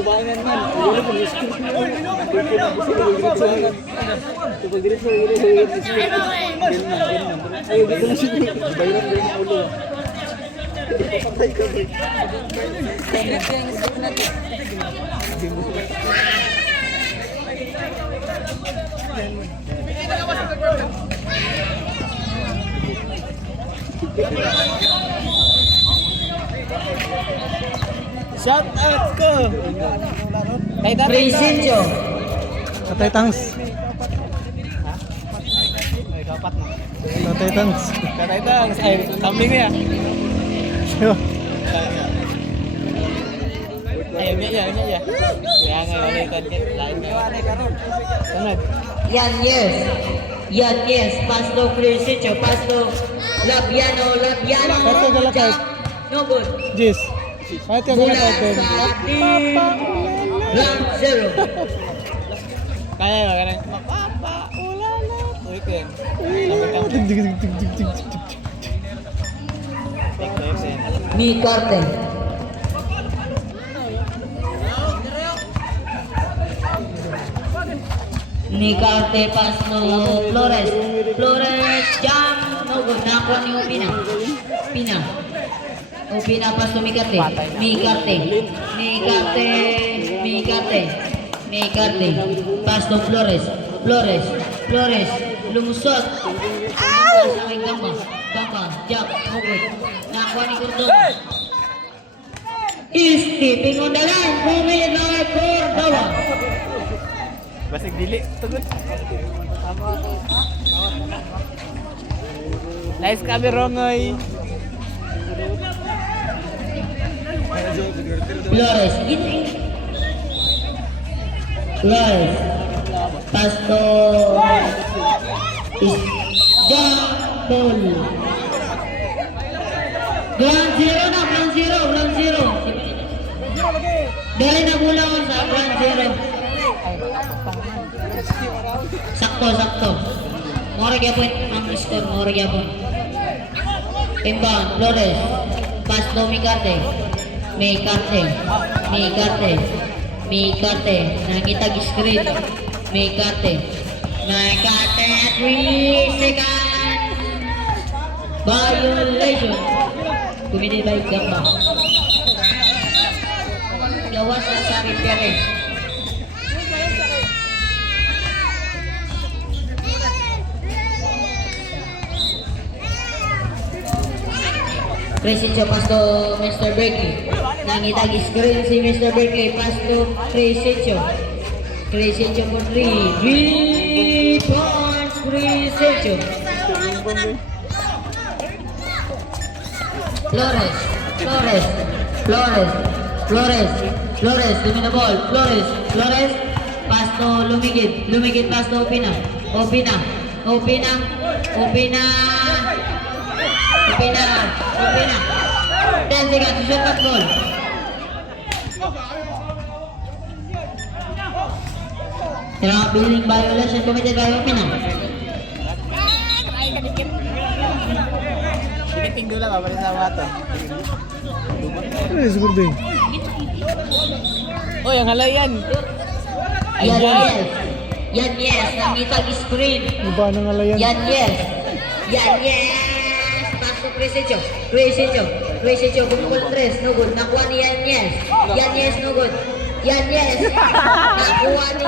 tubangan man. Wala pang script na. Kapag dito sa ulo, script. Ayaw dito na siya. Bayran din ang ulo. Patay ka ba? Script yung script natin. Shout out ko! Presencio. Katay tangs. Ay, kapat na. Katay tangs. Katay tangs. Ay, tumbling niya. Ay, umiya. Kaya nga, wala yung content. Lain nga, wala yung karoon. Sunod. Yan, yes. Yan, yes. Pasto Presencio. Pasto Labiano. Karte galakay. No good. Jis. Karte Mula galakay. sa team Round Zero. Kaya nga, ganun. Mapapa, ulala. Uy, ko yan. Sabi kang Dig dig dig dig dig dig dig. take ko yan. Mi Carte. Ni Carte Pasto Flores. Jam. No good. Nakuha ni Upina. Upina Pasto Mi Carte. Pasto Flores. Lumusot. Sa may Gamba. Jab. No good. Nakuha ni Cordova. Stepping on the line. Moving by Cordova. Basig dili. Tugod. Nice kami, Rongoy. Flores. Pasto. Jambol. Ground zero. Dali na gulang sa ground zero. Sakto. Mora gyapon ang score, Inbound, Flores. Pasto Mi Carte. Nangitag screen. Mi Carte. 3 seconds. Violation. Committed by Gamba. Gawas na sa referee. Presencio Pasto Mr. Berkeley. Nangitag screen si Mr. Berkeley. Pasto Presencio for 3. 3 points Presencio. Flores, dumi na ball. Flores, Pasto lumigid, Pasto Opina. 10 seconds to shoot that goal. Building violation committed by Opina. Tiniting doon lang, babalik sa wato. Ano siguro din? Oy, ang halayan. Yan yes. Nangitag screen. Iba nang alayan. Yan yes. Pasto Presencio. Bumukol 3. No good. Nakuha ni Yan yes. No good. Yan yes. Nakuha ni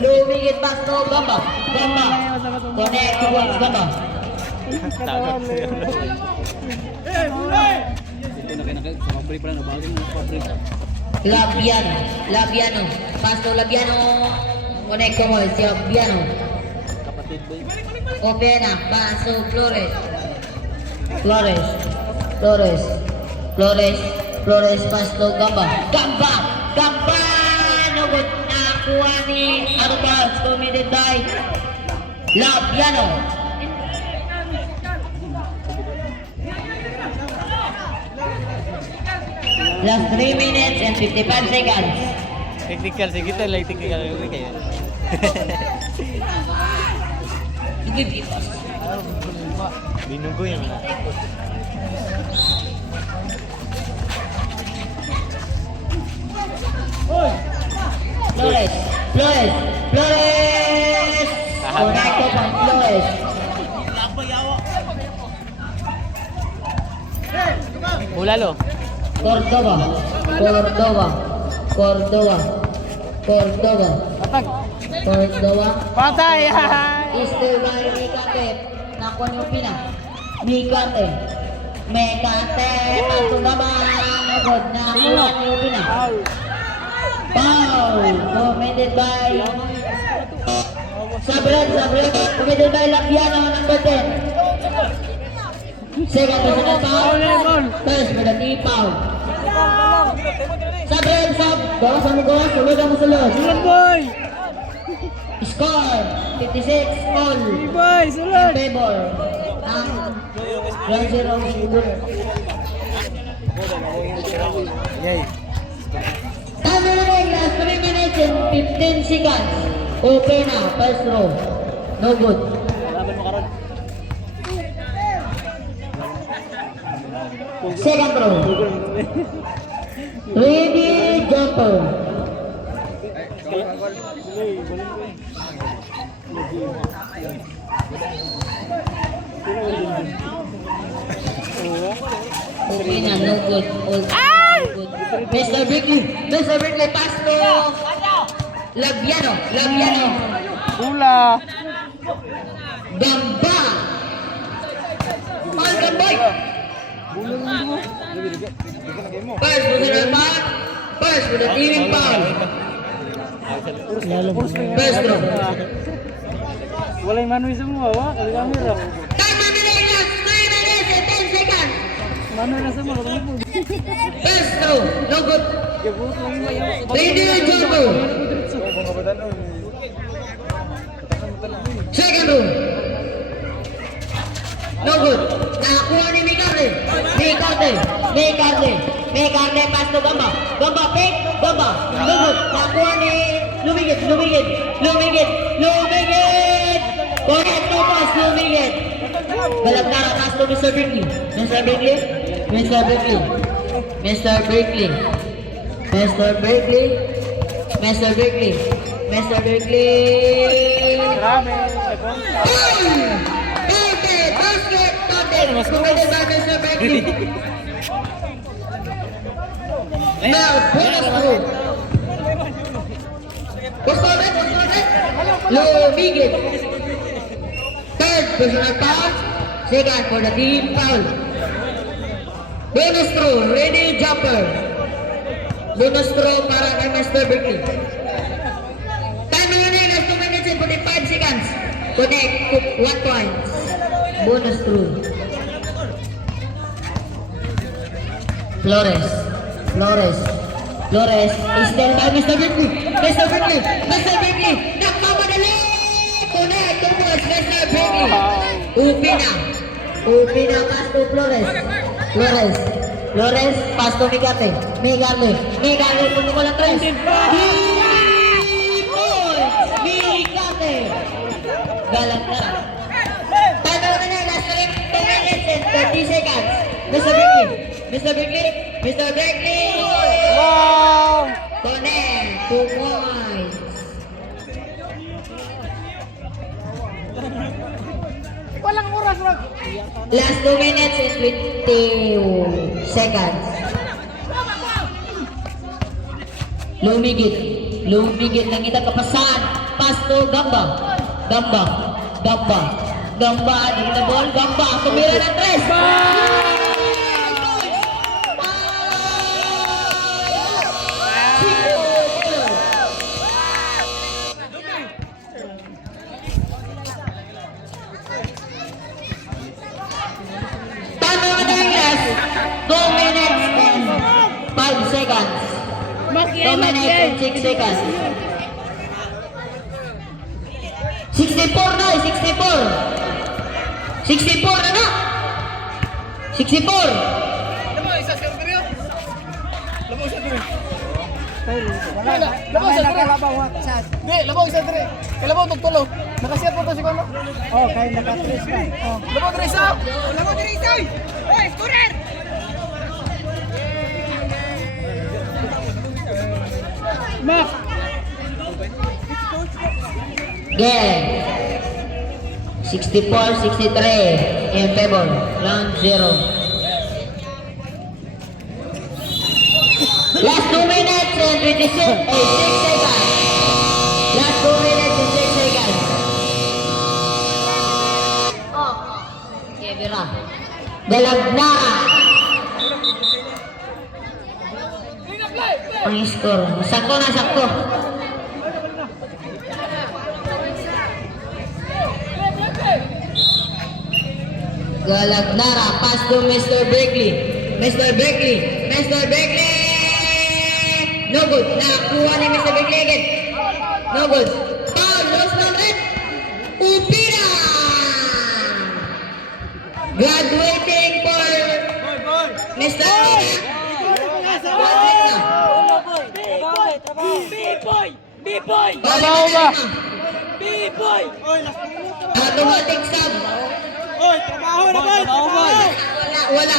Lumigit. Pasto Gamba. Connect to points Gamba. Takot siya. Ito na kayo sa mabalik pala. Nabagin mo sa Labiano. Pasto Labiano. Connect to points. Labiano. kapatid ba yun? Opena. Pasto Flores. Pasto Gamba. No good. Nakuha ni Arbals. Committed by Labiano. Last 3 minutes and 55 seconds. Technical, sige ito lang technical yung kayo. Binugo yung Flores. Flores. Flores. Connected by Flores. Ulalo. Cordova. Cordova. Cordova. Cordova. Patag. Cordova. Patay! Still by Mecate. Nakuha niyo pina. Mecate. Mecate. Patugabang. Good. Nakuha niyo pina. Foul. Committed by Sabret. Committed by Lapiano. Number 10. Second personal foul. First for the knee foul. Sabret. Gawas mo gawas. Sulod ang sulod. Sulod, boy! Score 56 all. Boy, sulod! Favor ang Granzero Sugar. Yay. Time remaining last 3 minutes and 15 seconds. Okay na, first row. No good. Laban mo karon. Second row. Ready, jumper. Okay na, no good. All good. Mr. Brickley, pass to Labiano. Pula! Gamba. Paul Gamboy. First, personal foul. First, for the teaming foul. First row. Wala yung manuwi sa mga, wa? Kali kami ra. Time remaining last 3 minutes and 10 seconds. Manuwi na sa mga, kapag First row, no good. Ready, jumper. Second row. No good. Nakakuha ni Mecate, pass to Gamba. Gamba, pick. Gamba. No good. Nakakuha ni Lumigit. Correct, no pass, Lumigit. Balagtara, pass to Mr. Brickley. Grabe! Basket, committed by Mr. Brickley. Now, bonus room. Gustomet. Lumigit. Third personal foul. Second for the team foul. Bonus throw, ready jumper. Bonus throw para kay Mr. Brickley. Time remaining last 2 minutes and 45 seconds. Connect, 1 point. Bonus throw. Flores. Stand by Mr. Brickley. Nagmamadali. Connect, 2 points, Mr. Brickley. Upina, pass to Flores, pass to Mecate, kung wala 3. 3 points, Mecate. Galang na. Time na last 10 minutes and 30 seconds. Mr. Brickley. Wow! Connect, 2 points. Walang oras, Rob! Last 2 minutes and 20 seconds. Lumigit ng itang kapasan. Pass to Gamba. Dito na ball. Gamba. Tumira ng 3. Dominate in 6 seconds. 64 na, 64 na. 64. Labos sa kalabaw sa. Di, labos sa dire. Kalabaw tugtulo. Nakasiyat mo to si Kono. Oh, kay naka-trace na. Oh, labos dire sa. Hey, scorer. Mak. Game. 64-63 in favor. Round 0. Last 2 minutes and 6 seconds. Last 2 minutes and 6 seconds. Oh. Kevira. Dalagnara. Ang score. Sakto na, sakto. Dalagnara. Pass to Mr. Berkeley. Mr. Berkeley. Mr. Berkeley. No good. Nakakuha ni Mr. Berkeley again. No good. Foul. Lost na red. Upira. Graduating for Mr. B-boy! Trabaho ba? B-boy! Automatic sub. Wala.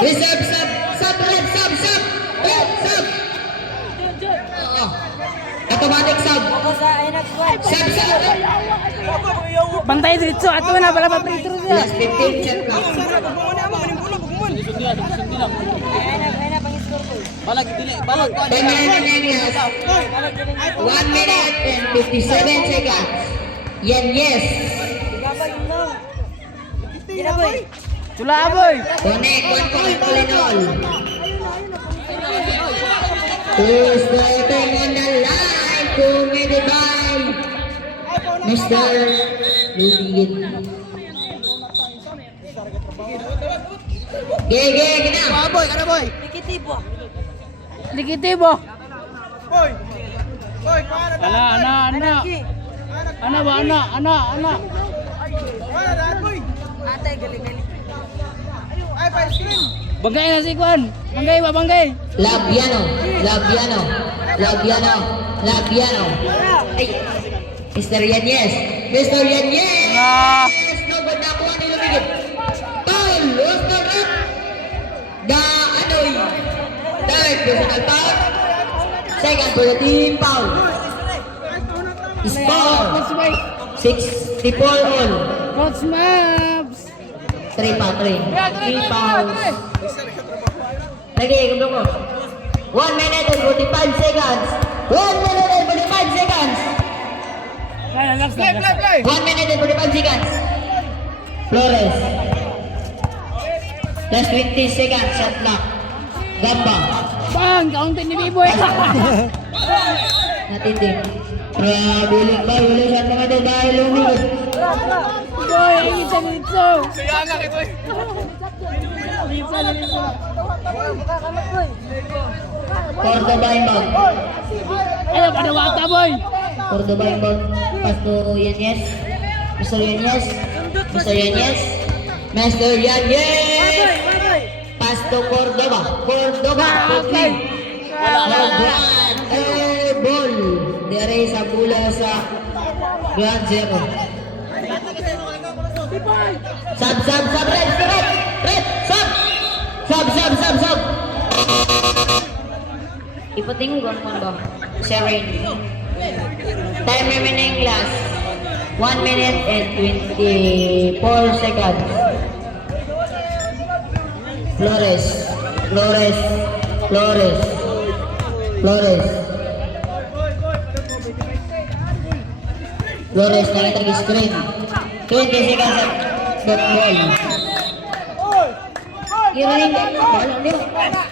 Reserve sub. Sub. Sub. Oo. Automatic sub. Sub. Bantay dito, ato na pala paprito siya. Last 15 shot clock. Balag, 10 minutes. 1 minute and 57 seconds. Yes. Chula boy! Connect. 1 point all in all. Who's starting on the line? Committed by Mr. Lumigit. Gege na. Boy, kana boy! Likitibo! Ana. Bangay na si Kwan! Bangay! Labiano. Ay. Mr. Yanyes. Ah. No, but nakuha ni Lumigit. Foul. Lost na red. Third personal foul. Second for the team foul. Score. 64 all. Coach Maps! 3 fouls. Lagi, gusto ko. 1 minute and 45 seconds. 1 minute and 45 seconds. 1 minute and 45 seconds. Flores. Last 20 seconds. Shot clock. Gamba. Bang! Kaunti ni B-boy! Natindi. Buling shot mga ito dahil lumigod. Boy, kita dito! Cordoba inbound. Ayo, pada wata boy! Cordoba inbound. Pass to Yanyes. Mr. Yanyes. Pass to Cordoba. Putli. Labuan. Ball. Dari sa bola sa Grand Zero. Sub. Sub. Ipatinggan mo ba? Sharing. Time remaining last 1 minute and 24 seconds. Flores. Flores nakita ng screen. 20 seconds at dot ball. Kirain din. Balang din. Ana.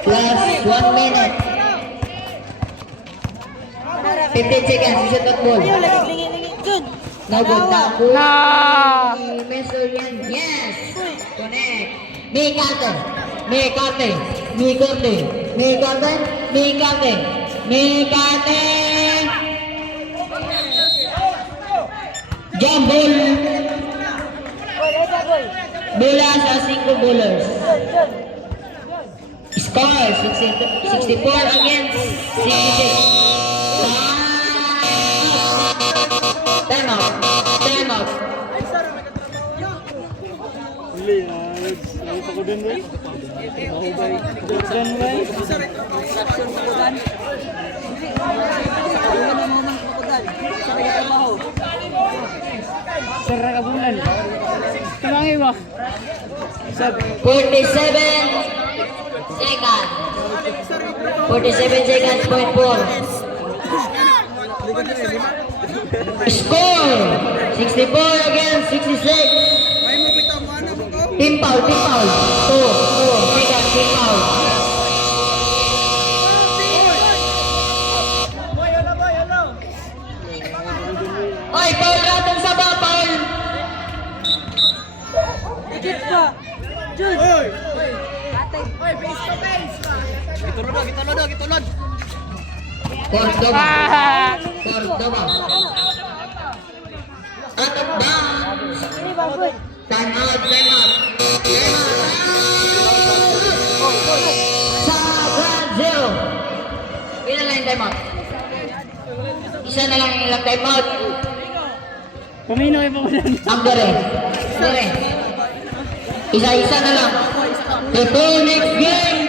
Plus 1 minute. 15 seconds. Shoot dot ball. Nagod na po. Mr. Yes. Connect. Mikate. Jambol. Bola sa 5 bowlers. Score 64 against 66. Time out. Sarang kabulan. Tumangi ba? 47 seconds. 47 seconds, point 4. Score 64 against 66. Team foul, team foul. 2 seconds, team foul. Oy, foul natin sa ba, foul. Cordoba. Cordoba. Out of bounds. Time out, time out. Time out. Sa 0. Ilan lang yung time out? Isa na lang yung time out. Pamino kayo pamulan. Ang dere. Dere. Isa-isa na lang. Before next game.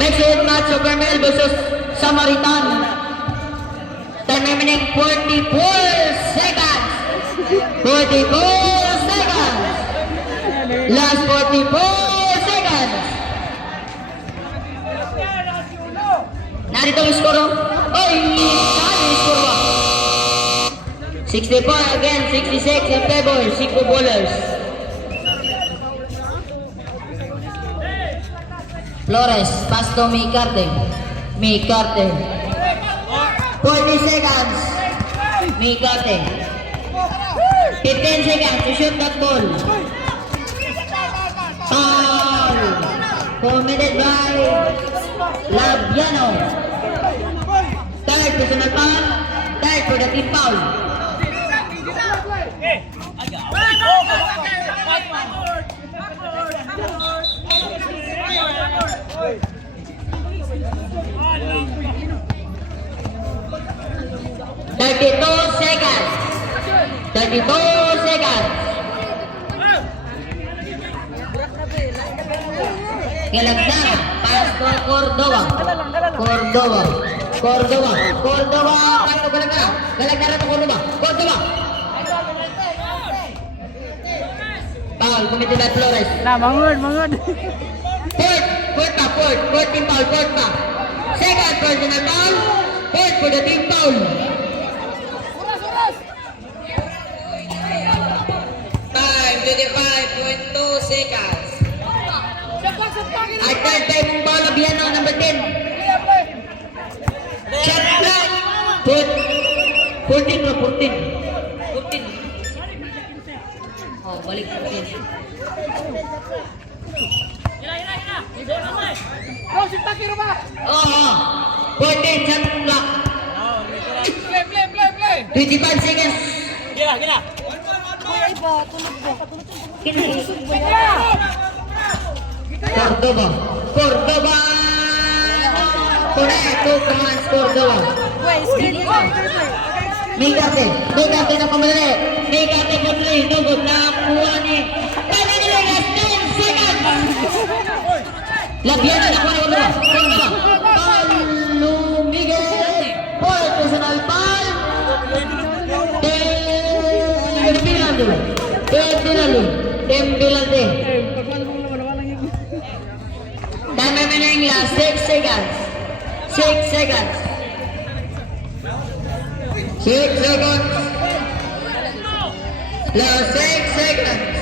Next game match of Carmel versus Samaritan. Time remaining 44 seconds. 44 seconds. Last 44 seconds. Narito ang score. Oy! Saan yung score ba? 64 again, 66 in favor, 6 bowlers. Flores, pass to Micarte. Micarte. 40 seconds. Micarte. 15 seconds to shoot that ball. Foul. Committed by Labiano. Third personal foul. Third for the team foul. Seconds. 32 seconds. Galagdara, pass to Cordoba. Cordoba. Cordoba. Cordoba, pass to Galagdara. Galagdara to Cordoba. Cordoba. Foul, committed by Flores. Nah, mangun, mangun. Fourth team foul, fourth pa. Second personal foul, fourth for the team foul. Time, 25.2 seconds. At third time mong foul, Labiano, number 10. Shot clock. 14 na, 14. 14. Oh, balik 14. Bro, si Takiro ba? Oo. 14 shot clock. Play. 25 seconds. Gina. Cordoba. Cordoba. Correct. 2 points, Cordoba. Migate na pamadali. Migate Putli. Nugod na kuha ni Paninilagas. 10 seconds. Labiano na kuha ni Cordoba. Paulo Miguel. Fourth personal foul. Tembilante. Time remaining last 6 seconds. 6 seconds. 6 seconds. Last 6 seconds.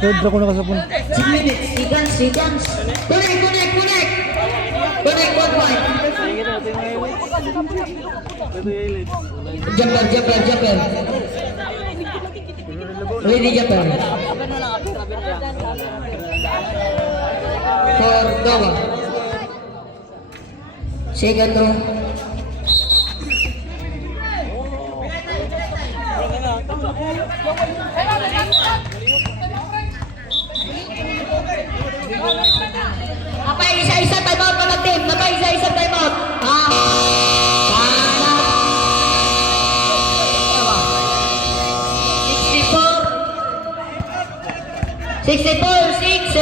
Third ko na kasapon. 6 minutes. Seconds. Connect. Connect 1 point. Jumper. Ready jumper. Cordoba. Second to. Apa isa-isa time out mga team. Apa isa-isa time out. Sana 64-67.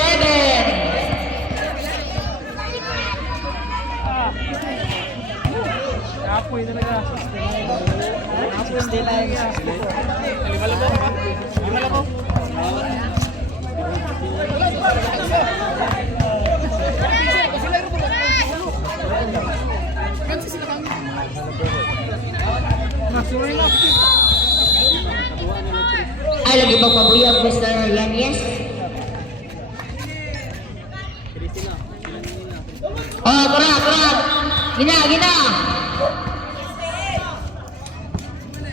Apoy talaga. Apoy talaga. Lima labaw ha? Lima labaw. Masuray na. Ay, lagi magpabuyag, Mr. Yanyes. Oh, kurang. Gina.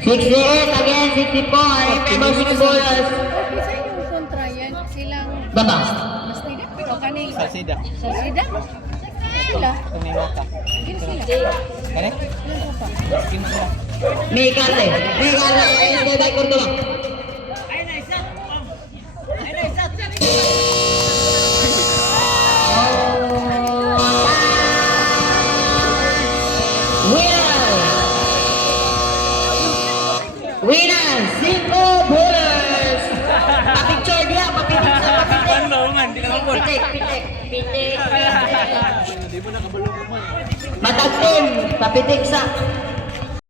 68 again, 64. Remember 6 bowlers. Sa inyong kontra yan, silang Baba. mas nila, pero kaning Salsida. sa sida, sila, Tumimata. yun sila. Kani? Ilan ko pa? Skin sila. May karte. Este by Cordova. Winner, 5 bowlers. Pa-picture dia, pa-picture. Di na mabot. Pitik. Matag team, papitik sa